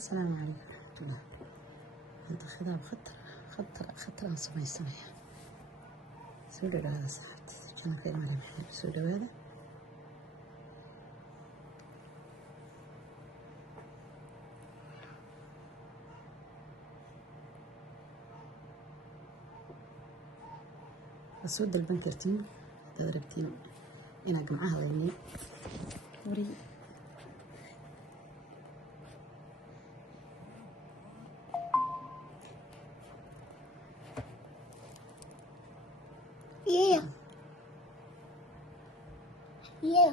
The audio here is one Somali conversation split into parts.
السلام عليكم ورحمة الله. هذا خضاب خطر aan samaysanaya. Soo dhawaada saxaabta channelkeena maxay soo dhawaada. soo dalban kartiin hadaad rabtiin inaad gamcaha leeyihiin wari Yeah.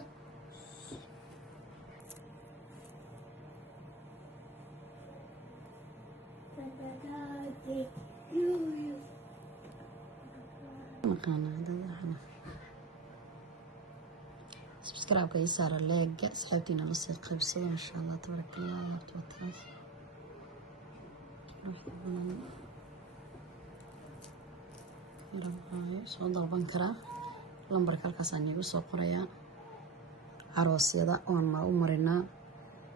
سبسكرايب يسار اللايك صحابتينا نص قبصة ما شاء الله تبارك الله يا توتر soo dalban karaa lambarka halkaas aan igu soo qorayaa aroosyada oon ma u marinaa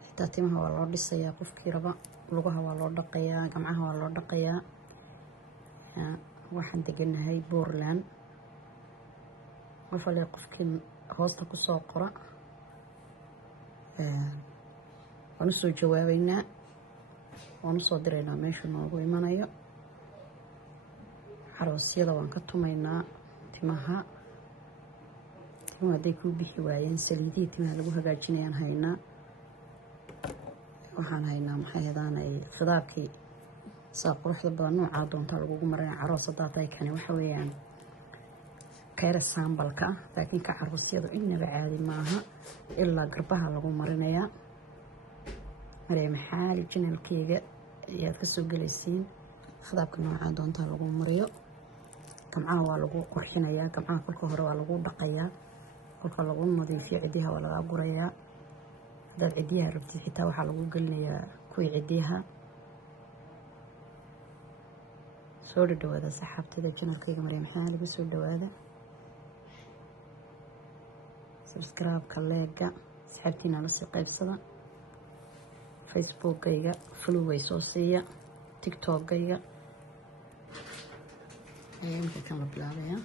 xitaa timaha waa loo dhisayaa qofkii raba lugaha waa loo dhaqayaa gamcaha waa loo dhaqayaa waxaan deganahay Puntland qofale qofkii hoosta ku soo qora waan u soo jawaabaynaa waan u soo diraynaa meesha noogu imanayo aroosyada waan ka tumaynaa timaha hadday ku bixi waayeen saliidii timaha lagu hagaajinayaan haynaa waxaan haynaa maxay hadaanay khidaabkii saa quruxda badan nooca doonta lagu marinaa aroos hadaa tahay kani waxa weeyaan kayra sambalka laakiin ka aroosyadu inaba caadi maaha ilaa garbaha lagu marinayaa Maryam Xaali channelkeyga ayaad ka soo galaysiin khidaabka nooca doonta lagu mariyo gamcaha waa lagu qurxinayaa gamcaha kolka hore waa lagu dhaqayaa kolka lagu nadiifiyo cidiyaha waa laga gurayaa hadaad cidiyaha rabtid xitaa waxaa lagu gelinayaa kuwii cidiyaha soo dhawaada saxaabtada channelkeyga Maryam Xaali lagu soo dhawaada subscribe-ka leega saxaabtiina la sii qaybsada Facebook-gayga follow way soo siiya TikTok-gayga ayaan kan la bilaabayaa